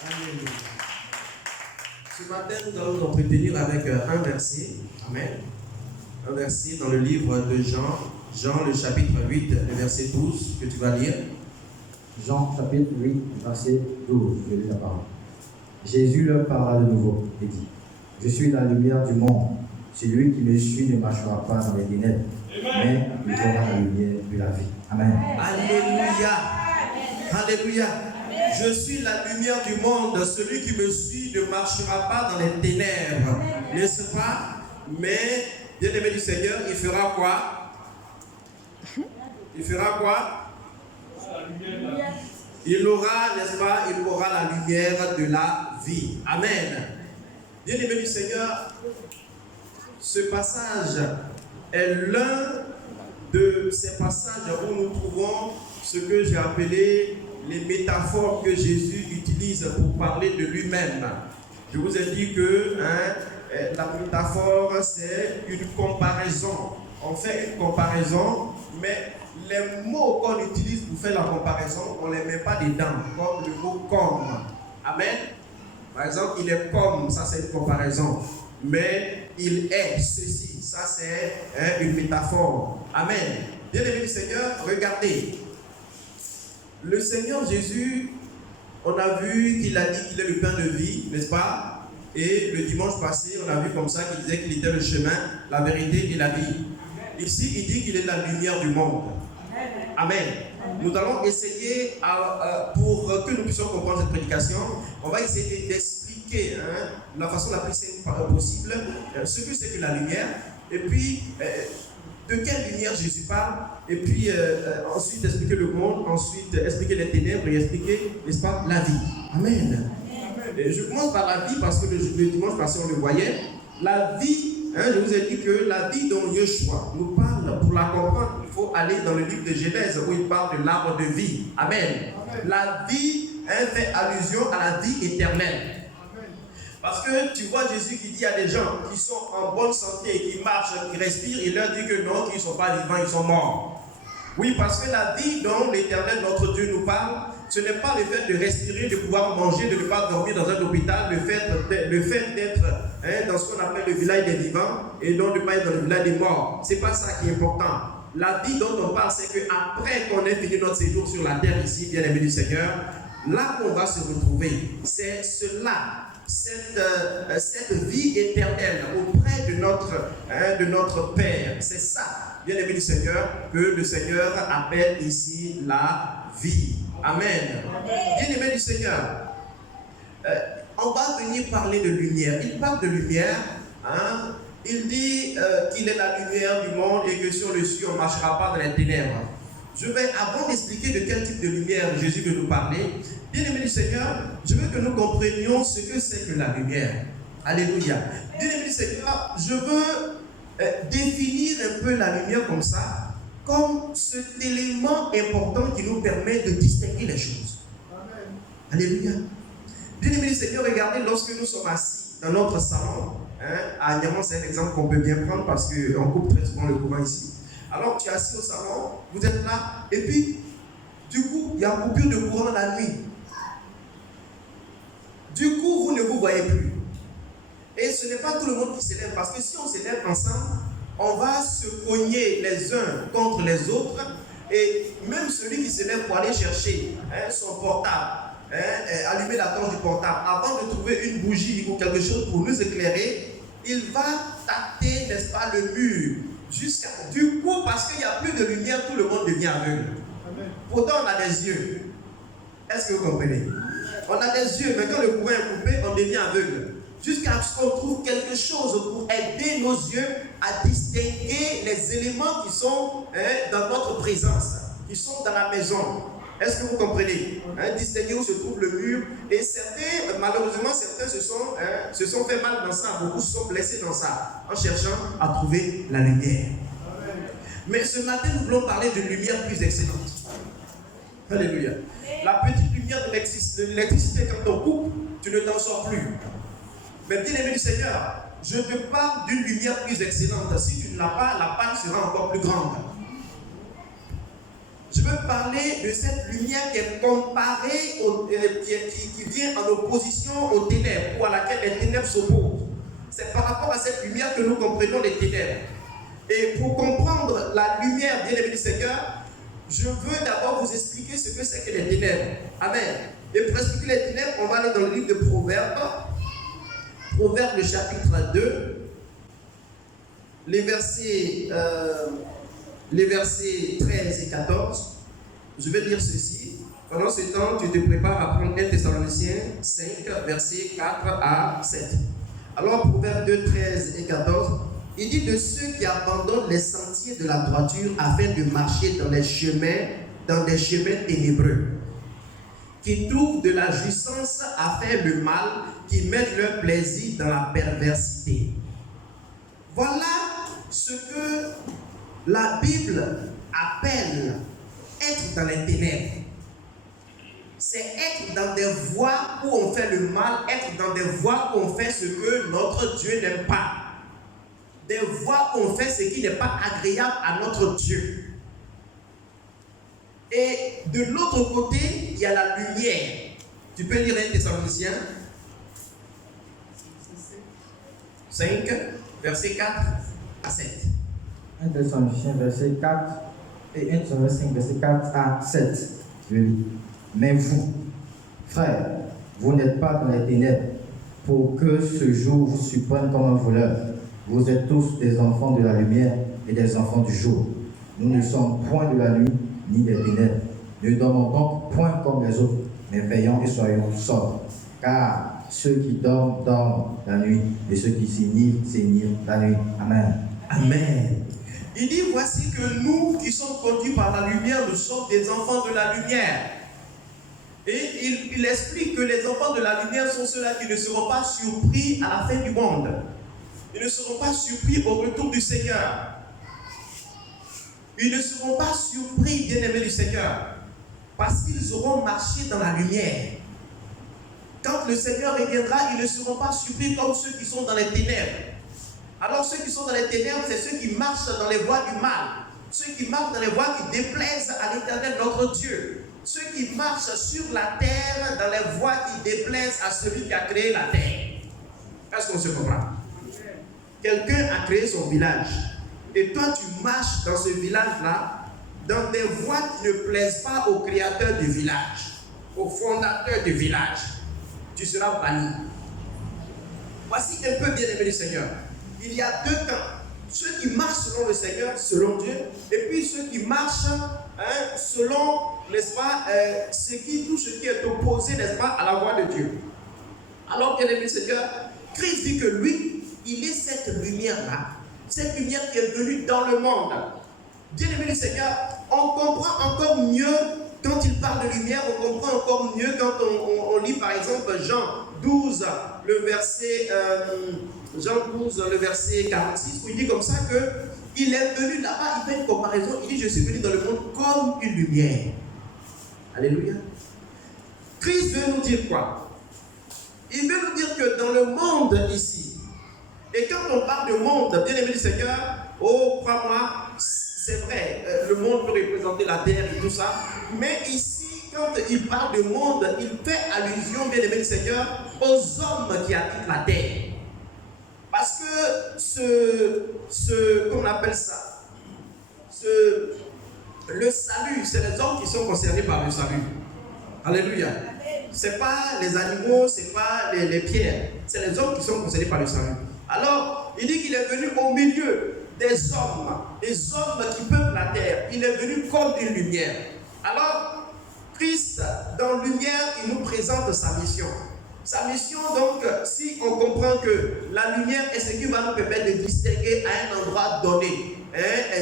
Alléluia. Ce matin, nous allons nous entretenir avec un verset. Amen. Un verset dans le livre de Jean. Jean, le chapitre 8, le verset 12, que tu vas lire. Jean chapitre 8, verset 12, je lis la parole. Jésus leur parla de nouveau et dit, je suis la lumière du monde. Celui qui me suit ne marchera pas dans les ténèbres, mais il aura la lumière de la vie. Amen. Alléluia. Alléluia. Je suis la lumière du monde. Celui qui me suit ne marchera pas dans les ténèbres. N'est-ce pas? Mais, bien-aimé du Seigneur, il fera quoi? Il fera quoi? Il aura, n'est-ce pas? Il aura la lumière de la vie. Amen. Bien-aimé du Seigneur, ce passage est l'un de ces passages où nous trouvons ce que j'ai appelé les métaphores que Jésus utilise pour parler de lui-même. Je vous ai dit que la métaphore, c'est une comparaison. On fait une comparaison, mais les mots qu'on utilise pour faire la comparaison, on ne les met pas dedans, comme le mot comme. Amen. Par exemple, il est comme, ça c'est une comparaison. Mais il est ceci, ça c'est une métaphore. Amen. Bien-aimé du Seigneur, regardez. Le Seigneur Jésus, on a vu qu'il a dit qu'il est le pain de vie, n'est-ce pas? Et le dimanche passé, on a vu comme ça qu'il disait qu'il était le chemin, la vérité et la vie. Ici, il dit qu'il est la lumière du monde. Amen. Nous allons essayer, pour que nous puissions comprendre cette prédication, on va essayer d'expliquer de la façon la plus simple possible ce que c'est que la lumière, et puis de quelle lumière Jésus parle, et puis ensuite expliquer le monde, ensuite expliquer les ténèbres et expliquer, n'est-ce pas, la vie. Amen. Et je commence par la vie parce que le dimanche passé on le voyait. La vie, je vous ai dit que la vie dont Yeshua nous parle, pour la comprendre, il faut aller dans le livre de Genèse où il parle de l'arbre de vie. Amen. La vie fait allusion à la vie éternelle. Parce que tu vois Jésus qui dit à des gens qui sont en bonne santé, qui marchent, qui respirent, il leur dit que non, qu'ils ne sont pas vivants, ils sont morts. Oui, parce que la vie dont l'Éternel, notre Dieu, nous parle, ce n'est pas le fait de respirer, de pouvoir manger, de ne pas dormir dans un hôpital, le fait d'être dans ce qu'on appelle le village des vivants et non de ne pas être dans le village des morts. Ce n'est pas ça qui est important. La vie dont on parle, c'est qu'après qu'on ait fini notre séjour sur la terre ici, bien aimé du Seigneur, là qu'on va se retrouver, c'est cela. Cette vie éternelle auprès de notre Père. C'est ça, bien aimé du Seigneur, que le Seigneur appelle ici la vie. Amen. Bien aimé du Seigneur, on va venir parler de lumière. Il parle de lumière. Il dit qu'il est la lumière du monde et que si on le suit, on ne marchera pas dans les ténèbres. Je vais, avant d'expliquer de quel type de lumière Jésus veut nous parler, bien aimé du Seigneur, je veux que nous comprenions ce que c'est que la lumière. Alléluia. Bien aimé du Seigneur, je veux définir un peu la lumière comme ça, comme cet élément important qui nous permet de distinguer les choses. Amen. Alléluia. Bien aimé du Seigneur, regardez, lorsque nous sommes assis dans notre salon, à Niamey, c'est un exemple qu'on peut bien prendre parce qu'on coupe très souvent le courant ici. Alors tu es assis au salon, vous êtes là, et puis, du coup, il y a coupure de courant la nuit. Du coup, vous ne vous voyez plus. Et ce n'est pas tout le monde qui s'élève, parce que si on s'élève ensemble, on va se cogner les uns contre les autres, et même celui qui s'élève pour aller chercher son portable, allumer la torche du portable, avant de trouver une bougie ou quelque chose pour nous éclairer, il va tâter, n'est-ce pas, le mur. Du coup, parce qu'il n'y a plus de lumière, tout le monde devient aveugle. Amen. Pourtant, on a des yeux. Est-ce que vous comprenez? On a des yeux, mais quand le courant est coupé, on devient aveugle. Jusqu'à ce qu'on trouve quelque chose pour aider nos yeux à distinguer les éléments qui sont dans notre présence, qui sont dans la maison. Est-ce que vous comprenez? Distinguer où se trouve le mur. Et certains, malheureusement, certains se sont fait mal dans ça. Beaucoup se sont blessés dans ça, en cherchant à trouver la lumière. Amen. Mais ce matin, nous voulons parler d'une lumière plus excellente. Alléluia. La petite lumière de l'électricité, quand on coupe, tu ne t'en sors plus. Mais bien aimé du Seigneur, je te parle d'une lumière plus excellente. Si tu ne l'as pas, la panne sera encore plus grande. Je veux parler de cette lumière qui est comparée, qui vient en opposition aux ténèbres, ou à laquelle les ténèbres s'opposent. C'est par rapport à cette lumière que nous comprenons les ténèbres. Et pour comprendre la lumière, bien-aimé du Seigneur, je veux d'abord vous expliquer ce que c'est que les ténèbres. Amen. Et pour expliquer les ténèbres, on va aller dans le livre de Proverbes. Proverbes, le chapitre 2, les versets 13 et 14. Je vais lire ceci. Pendant ce temps, tu te prépares à prendre 1 Thessaloniciens 5, versets 4 à 7. Alors, Proverbes 2, 13 et 14, il dit de ceux qui abandonnent les sentiers de la droiture afin de marcher dans des chemins ténébreux, qui trouvent de la jouissance à faire le mal, qui mettent leur plaisir dans la perversité. Voilà ce que la Bible appelle être dans les ténèbres. C'est être dans des voies où on fait le mal, être dans des voies où on fait ce que notre Dieu n'aime pas. Des voies où on fait ce qui n'est pas agréable à notre Dieu. Et de l'autre côté, il y a la lumière. Tu peux lire 1 Thessaloniciens 5, verset 4 à 7. 1 Thessaloniciens, verset 4 et 1 Thessaloniciens 5, verset 4 à 7. Je lis. Mais vous, frères, vous n'êtes pas dans les ténèbres pour que ce jour vous surprenne comme un voleur. Vous êtes tous des enfants de la lumière et des enfants du jour. Nous ne sommes point de la nuit ni des ténèbres. Ne dormons donc point comme les autres, mais veillons et soyons sobres. Car ceux qui dorment, dorment la nuit, et ceux qui s'énivent la nuit. Amen. Amen. Il dit, voici que nous qui sommes conduits par la lumière, nous sommes des enfants de la lumière. Et il explique que les enfants de la lumière sont ceux-là qui ne seront pas surpris à la fin du monde. Ils ne seront pas surpris au retour du Seigneur. Ils ne seront pas surpris, bien-aimés du Seigneur, parce qu'ils auront marché dans la lumière. Quand le Seigneur reviendra, ils ne seront pas surpris comme ceux qui sont dans les ténèbres. Alors ceux qui sont dans les ténèbres, c'est ceux qui marchent dans les voies du mal. Ceux qui marchent dans les voies qui déplaisent à l'Éternel notre Dieu. Ceux qui marchent sur la terre dans les voies qui déplaisent à celui qui a créé la terre. Est-ce qu'on se comprend? Quelqu'un a créé son village. Et toi, tu marches dans ce village-là, dans des voies qui ne plaisent pas au créateur du village, au fondateur du village. Tu seras banni. Voici un peu bien aimé du Seigneur. Il y a deux camps. Ceux qui marchent selon le Seigneur, selon Dieu, et puis ceux qui marchent selon, n'est-ce pas, tout ce qui est opposé, n'est-ce pas, à la voie de Dieu. Alors, bien aimé du Seigneur, Christ dit que lui, il est cette lumière-là, cette lumière qui est venue dans le monde. Bien aimé du Seigneur, on comprend encore mieux quand il parle de lumière, on comprend encore mieux quand on lit par exemple Jean 12, le verset 46, où il dit comme ça que il est venu là-bas, il fait une comparaison, il dit je suis venu dans le monde comme une lumière. Alléluia. Christ veut nous dire quoi? Il veut nous dire que dans le monde ici, et quand on parle de monde, bien aimé du Seigneur, oh crois-moi, c'est vrai, le monde peut représenter la terre et tout ça, mais ici, quand il parle de monde, il fait allusion, bien aimé du Seigneur, aux hommes qui habitent la terre. Parce que qu'on appelle ça, le salut, c'est les hommes qui sont concernés par le salut. Alléluia. Ce n'est pas les animaux, ce n'est pas les pierres, c'est les hommes qui sont concernés par le salut. Alors, il dit qu'il est venu au milieu des hommes qui peuplent la terre. Il est venu comme une lumière. Alors, Christ, dans lumière, il nous présente sa mission. Sa mission, donc, si on comprend que la lumière est ce qui va nous permettre de distinguer à un endroit donné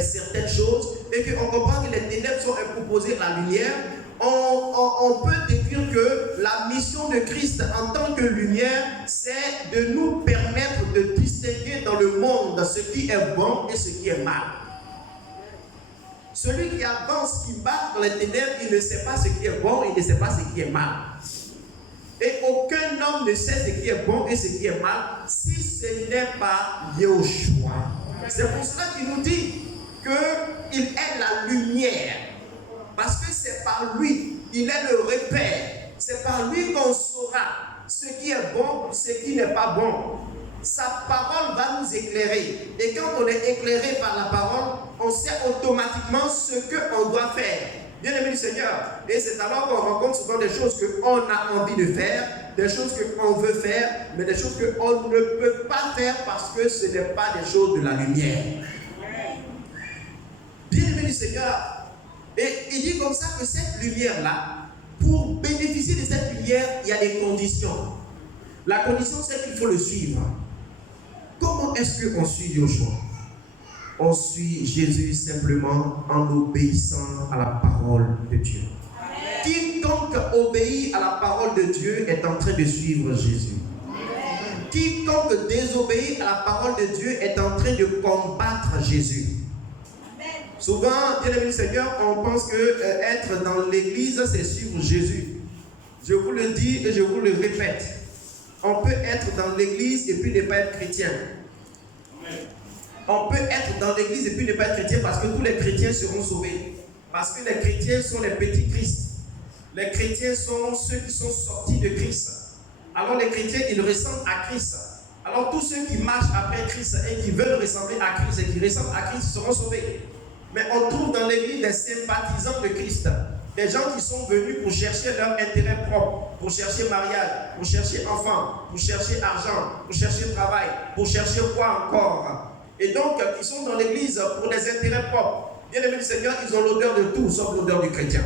certaines choses, et qu'on comprend que les ténèbres sont imposées à la lumière, on peut décrire que la mission de Christ en tant que lumière, c'est de nous permettre de distinguer dans le monde ce qui est bon et ce qui est mal. Celui qui avance, qui marche dans les ténèbres, il ne sait pas ce qui est bon, il ne sait pas ce qui est mal. Et aucun homme ne sait ce qui est bon et ce qui est mal si ce n'est pas Yahushua. C'est pour cela qu'il nous dit qu'il est la lumière. Parce par lui. Il est le repère. C'est par lui qu'on saura ce qui est bon, ce qui n'est pas bon. Sa parole va nous éclairer. Et quand on est éclairé par la parole, on sait automatiquement ce qu'on doit faire. Bien-aimé du Seigneur. Et c'est alors qu'on rencontre souvent des choses qu'on a envie de faire, des choses qu'on veut faire, mais des choses qu'on ne peut pas faire parce que ce n'est pas des choses de la lumière. Bien-aimé du Seigneur. Et il dit comme ça que cette lumière-là, pour bénéficier de cette lumière, il y a des conditions. La condition, c'est qu'il faut le suivre. Comment est-ce qu'on suit Joshua? On suit Jésus simplement en obéissant à la parole de Dieu. Amen. Quiconque obéit à la parole de Dieu est en train de suivre Jésus. Amen. Quiconque désobéit à la parole de Dieu est en train de combattre Jésus. Amen. Souvent, bien aimé Seigneur, on pense que être dans l'église, c'est suivre Jésus. Je vous le dis et je vous le répète. On peut être dans l'église et puis ne pas être chrétien. Amen. On peut être dans l'église et puis ne pas être chrétien parce que tous les chrétiens seront sauvés. Parce que les chrétiens sont les petits Christ. Les chrétiens sont ceux qui sont sortis de Christ. Alors les chrétiens, ils ressemblent à Christ. Alors tous ceux qui marchent après Christ et qui veulent ressembler à Christ et qui ressemblent à Christ seront sauvés. Mais on trouve dans l'église des sympathisants de Christ. Des gens qui sont venus pour chercher leur intérêt propre, pour chercher mariage, pour chercher enfant, pour chercher argent, pour chercher travail, pour chercher quoi encore. Et donc, ils sont dans l'église pour des intérêts propres. Bien aimé du Seigneur, ils ont l'odeur de tout, sauf l'odeur du chrétien.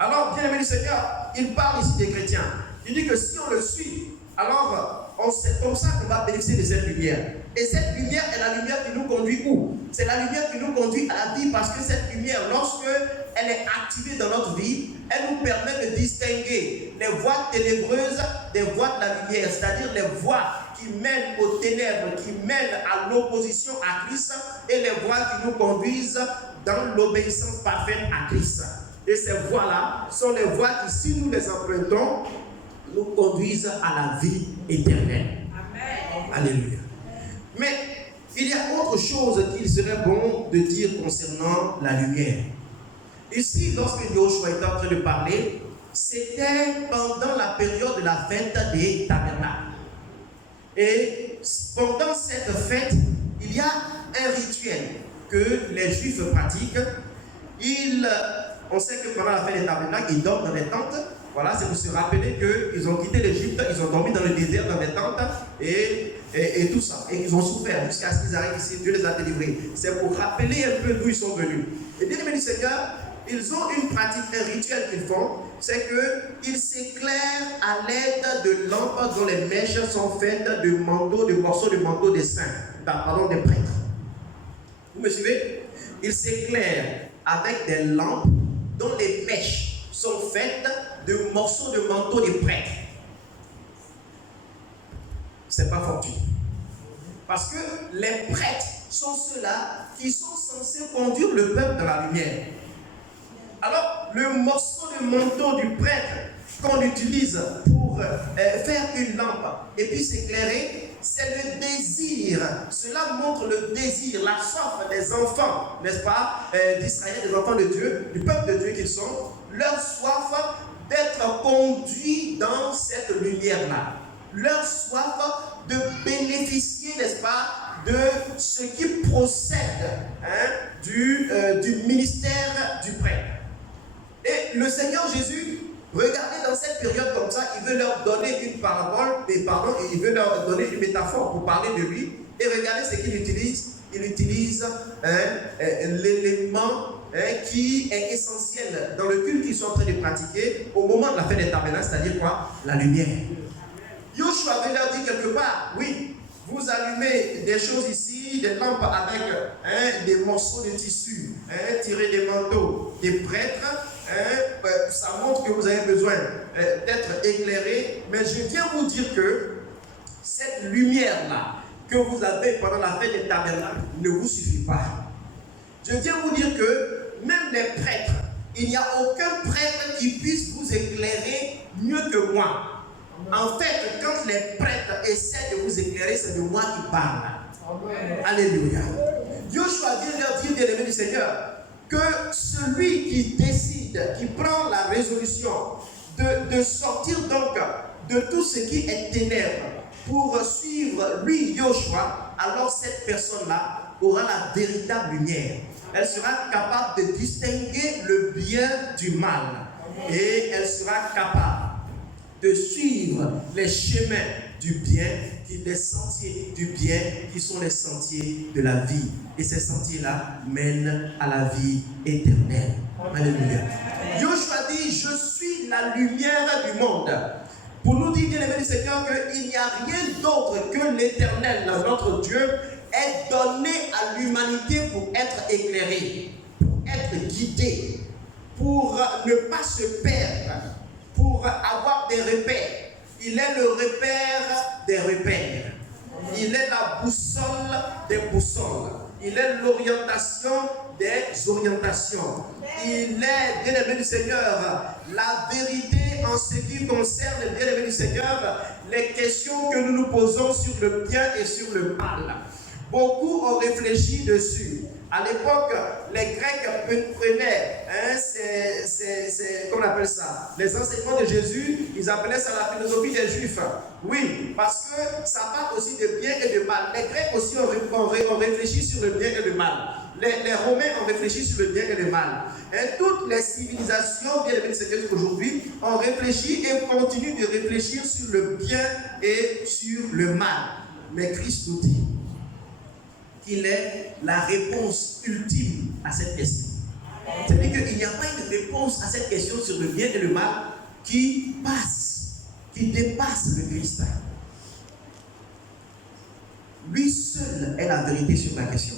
Alors, bien aimé du Seigneur, il parle ici des chrétiens. Il dit que si on le suit, alors c'est comme ça qu'on va bénéficier de cette lumière. Et cette lumière est la lumière qui nous conduit où? C'est la lumière qui nous conduit à la vie parce que cette lumière, lorsque elle est activée dans notre vie, elle nous permet de distinguer les voies ténébreuses des voies de la lumière, c'est-à-dire les voies qui mènent aux ténèbres, qui mènent à l'opposition à Christ et les voies qui nous conduisent dans l'obéissance parfaite à Christ. Et ces voies-là sont les voies qui, si nous les empruntons, nous conduisent à la vie éternelle. Amen. Alléluia. Mais il y a autre chose qu'il serait bon de dire concernant la lumière. Ici, lorsque Joshua était en train de parler, c'était pendant la période de la fête des tabernacles. Et pendant cette fête, il y a un rituel que les Juifs pratiquent. On sait que pendant la fête des tabernacles, ils dorment dans les tentes. Voilà, c'est pour se rappeler qu'ils ont quitté l'Égypte, ils ont dormi dans le désert, dans les tentes, et tout ça. Et ils ont souffert jusqu'à ce qu'ils arrivent ici, Dieu les a délivrés. C'est pour rappeler un peu d'où ils sont venus. Et bien aimé du Seigneur, ils ont une pratique, un rituel qu'ils font, c'est qu'ils s'éclairent à l'aide de lampes dont les mèches sont faites de manteaux, de morceaux de manteaux des saints, des prêtres. Vous me suivez? Ils s'éclairent avec des lampes dont les mèches sont faites de morceaux de manteaux des prêtres. C'est pas fortuit. Parce que les prêtres sont ceux-là qui sont censés conduire le peuple dans la lumière. Alors, le morceau de manteau du prêtre qu'on utilise pour faire une lampe et puis s'éclairer, c'est le désir. Cela montre le désir, la soif des enfants, n'est-ce pas, d'Israël, des enfants de Dieu, du peuple de Dieu qu'ils sont, leur soif d'être conduits dans cette lumière-là. Leur soif de bénéficier, n'est-ce pas, de ce qui procède du ministère du prêtre. Et le Seigneur Jésus, regardez dans cette période comme ça, il veut leur donner une parabole, et il veut leur donner une métaphore pour parler de lui. Et regardez ce qu'il utilise. Il utilise l'élément qui est essentiel dans le culte qu'ils sont en train de pratiquer au moment de la fête des tabernacles, c'est-à-dire quoi? La lumière. Joshua veut leur dire quelque part, oui, vous allumez des choses ici, des lampes avec des morceaux de tissu, tirés des manteaux des prêtres, ça montre que vous avez besoin d'être éclairé, mais je viens vous dire que cette lumière-là que vous avez pendant la fête des tabernacles ne vous suffit pas. Je viens vous dire que même les prêtres, il n'y a aucun prêtre qui puisse vous éclairer mieux que moi. En fait, quand les prêtres essaient de vous éclairer, c'est de moi qui parle. Amen. Alléluia. Joshua vient leur dire, bien-aimé du Seigneur, que celui qui décide, qui prend la résolution de sortir donc de tout ce qui est ténèbres pour suivre lui, Yoshua, alors cette personne-là aura la véritable lumière. Elle sera capable de distinguer le bien du mal. Et elle sera capable de suivre les chemins du bien, les sentiers du bien qui sont les sentiers de la vie. Et ces sentiers-là mènent à la vie éternelle. Alléluia. Yoshua dit, je suis la lumière du monde. Pour nous dire, bien-aimés du Seigneur, qu'il n'y a rien d'autre que l'éternel, notre Dieu, est donné à l'humanité pour être éclairé, pour être guidé, pour ne pas se perdre, pour avoir des repères. Il est le repère des repères. Il est la boussole des boussoles. Il est l'orientation des orientations. Il est, bien-aimé du Seigneur, la vérité en ce qui concerne, bien-aimé du Seigneur, les questions que nous nous posons sur le bien et sur le mal. Beaucoup ont réfléchi dessus. À l'époque, les Grecs prenaient, comment on appelle ça, les enseignements de Jésus, ils appelaient ça la philosophie des Juifs. Oui, parce que ça parle aussi de bien et de mal. Les Grecs aussi ont réfléchi sur le bien et le mal. Les Romains ont réfléchi sur le bien et le mal. Et toutes les civilisations, bien aimées de Seigneur aujourd'hui, ont réfléchi et continuent de réfléchir sur le bien et sur le mal. Mais Christ nous dit qu'il est la réponse ultime à cette question. C'est-à-dire qu'il n'y a pas une réponse à cette question sur le bien et le mal qui passe, qui dépasse le Christ. Lui seul est la vérité sur la question.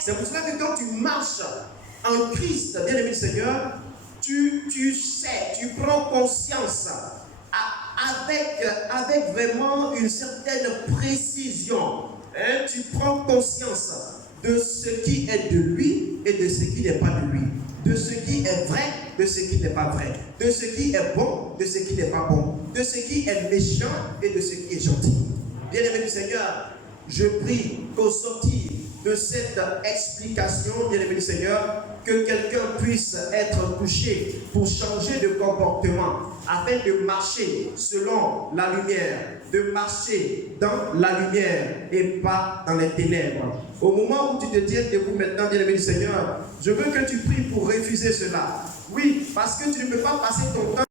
C'est pour cela que quand tu marches en Christ, bien-aimé du Seigneur, tu sais, tu prends conscience avec vraiment une certaine précision. Tu prends conscience de ce qui est de lui et de ce qui n'est pas de lui, de ce qui est vrai, de ce qui n'est pas vrai, de ce qui est bon, de ce qui n'est pas bon, de ce qui est méchant et de ce qui est gentil. Bien-aimé du Seigneur, je prie qu'au sortir de cette explication, bien-aimé du Seigneur, que quelqu'un puisse être touché pour changer de comportement, afin de marcher selon la lumière, de marcher dans la lumière et pas dans les ténèbres. Au moment où tu te tiens debout maintenant, bien-aimé du Seigneur, je veux que tu pries pour refuser cela. Oui, parce que tu ne peux pas passer ton temps